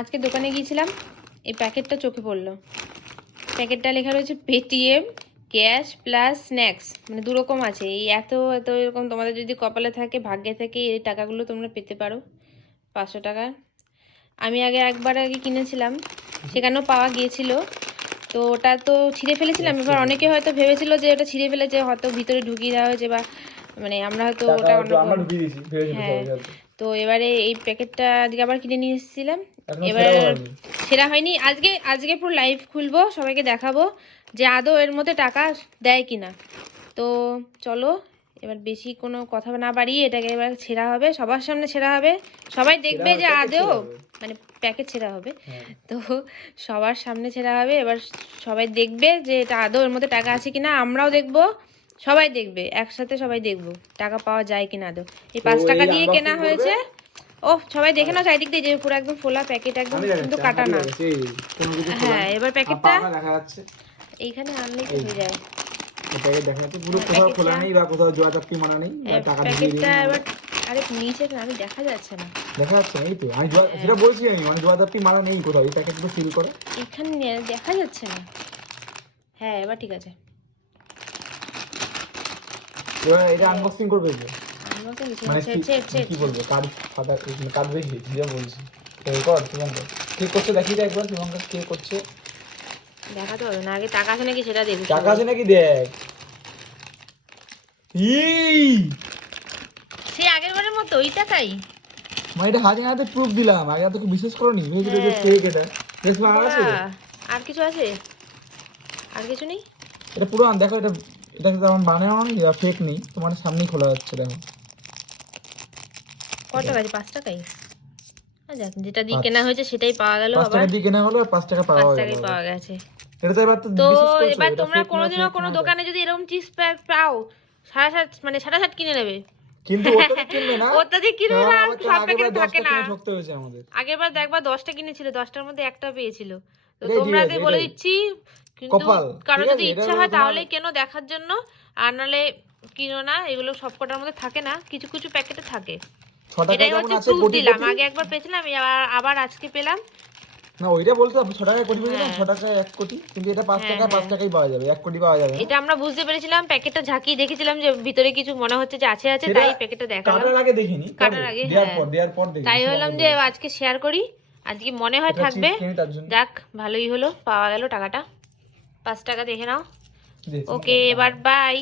আজকে দোকানে গিয়েছিলাম, এই প্যাকেটটা চোখে পড়লো। প্যাকেটটা লেখা রয়েছে পেটিএম ক্যাশ প্লাস স্ন্যাক্স, মানে দু রকম আছে। এই এত এত এরকম তোমাদের যদি কপালে থাকে, ভাগ্যে থাকে, এই টাকাগুলো তোমরা পেতে পারো, 500 টাকা। আমি একবার কিনেছিলাম, সেখানেও পাওয়া গিয়েছিল। তো ওটা তো ছিঁড়ে ফেলেছিলাম। এবার অনেকে হয়তো ভেবেছিল যে ওটা ছিঁড়ে ফেলেছে, হয়তো ভিতরে ঢুকিয়ে দেওয়া হয়েছে, বা মানে আমরা হয়তো ওটা অন্যরকম। হ্যাঁ, তো এবারে এই প্যাকেটটা আজকে আবার কিনে নিয়ে এসেছিলাম। এবার সেরা হয়নি। আজকে পুরো লাইভ খুলবো, সবাইকে দেখাবো যে আদৌ এর মধ্যে টাকা দেয় কিনা। তো চলো, এবার বেশি কোনো কথা না বাড়িয়ে এটাকে এবার ছেঁড়া হবে, সবার সামনে ছেঁড়া হবে, সবাই দেখবে যে আদৌ মানে প্যাকেট ছেঁড়া হবে। তো সবার সামনে ছেঁড়া হবে, এবার সবাই দেখবে যে এটা আদৌ এর মধ্যে টাকা আছে কিনা। আমরাও দেখবো, সবাই দেখবে, একসাথে সবাই দেখবো টাকা পাওয়া যায় কিনা আদৌ। এই 5 টাকা দিয়ে কেনা হয়েছে। ও সবাই দেখে নাও চারিদিক দিয়ে, যে পুরো একদম ফোলা প্যাকেট, একদম কিন্তু কাটা না। হ্যাঁ, এবার প্যাকেটটা দেখা যাচ্ছে, এইখানে আনলেই তো হয়ে যায়। প্যাকেট দেখা যাচ্ছে পুরো, কোথাও খোলা নেই বা কোথাও জোড়া চাপটি মারা নেই, টাকা ঢুকিয়ে দিই। প্যাকেটটা এবার আরে নিচে আমি দেখা যাচ্ছে না, দেখা যাচ্ছে না। এই তো আমি সেটা বলছি, আমি মানে জোড়া চাপটি মারা নেই কোথাও, এই প্যাকেটগুলো ফিল করো। এখানে দেখা যাচ্ছে না। হ্যাঁ, এবার ঠিক আছে। এবার এটা আনবক্সিং করবে যে, মানে কি বলবো, কার্ড ফাটা কার্ড বেশি যা বলছি। এই কর শুভঙ্কর, কে করছে দেখি তো একবার, শুভঙ্কর কে করছে দেখাতে হবে না, আগে টাকা আছে নাকি সেটা দেখবো। টাকা আছে নাকি দেখ। সে আগের বারের মতো ওই টাকাই, মানে এটা হাতে হাতে প্রুফ দিলাম, আগে এত কি বিশ্বাস করোনি? ভেবেছিল যে ফেক। এটা দেখো আর আছে, আর কিছু আছে, আর কিছু নেই। এটা পুরো দেখো, এটা এটা কিন্তু আমার বানানো নেই, এটা ফেক নেই, তোমার সামনেই খোলা যাচ্ছে দেখো। কত টাকা আছে? 5 টাকাই। যাক, যেটা দিয়ে কেনা হয়েছে সেটাই পাওয়া গেল। 5 টাকা দিয়ে কেনা হলো আর 5 টাকা পাওয়া গেল। 5 টাকাই পাওয়া গেছে। এটা তো এবার তো বিশ্বাস করছো? এবার তোমরা কোনোদিনও কোনো দোকানে যদি এরকম চিপস পাও, 60 মানে 60 কিনে নেবে। কিন্তু অত্যাধিক কিনবে না, অত্যাধিক কিনবে না, সব প্যাকেটে থাকে না। ঠকতে হয়েছে আমাদের। আগেরবার দেখবা 10টা কিনেছিল, 10টার মধ্যে একটা পেয়েছিল। তো তোমরাদের বলে দিচ্ছি, কিন্তু কারো যদি ইচ্ছা হয় তাহলে কেন দেখার জন্য, আর নালে কিনো না। এগুলো সবকটার মধ্যে থাকে না, কিছু কিছু প্যাকেটে থাকে। এটাই হচ্ছে প্রুফ দিলাম। আগে একবার পেয়েছিলাম, আবার আজকে পেলাম না। ওইটা বলতে 6 টাকায় কোটি পেয়েছিলাম, 6 টাকায় 1 কোটি, কিন্তু এটা 5 টাকা 5 টাকাই পাওয়া যাবে, 1 কোটি পাওয়া যাবে। এটা আমরা বুঝতে পেরেছিলাম, প্যাকেটটা ঝাঁকিয়ে দেখেছিলাম যে ভিতরে কিছু মনে হচ্ছে যে আছে, তাই প্যাকেটটা দেখালাম। কাটার আগে দেখিনি, কাটার আগে দেওয়ার পর দেখি, তাই বললাম যে আজকে শেয়ার করি। আজকে মনে হয় থাকবে। যাক, ভালোই হলো, পাওয়া গেল টাকাটা। 5 টাকা দেখে নাও। ওকে, এবার বাই।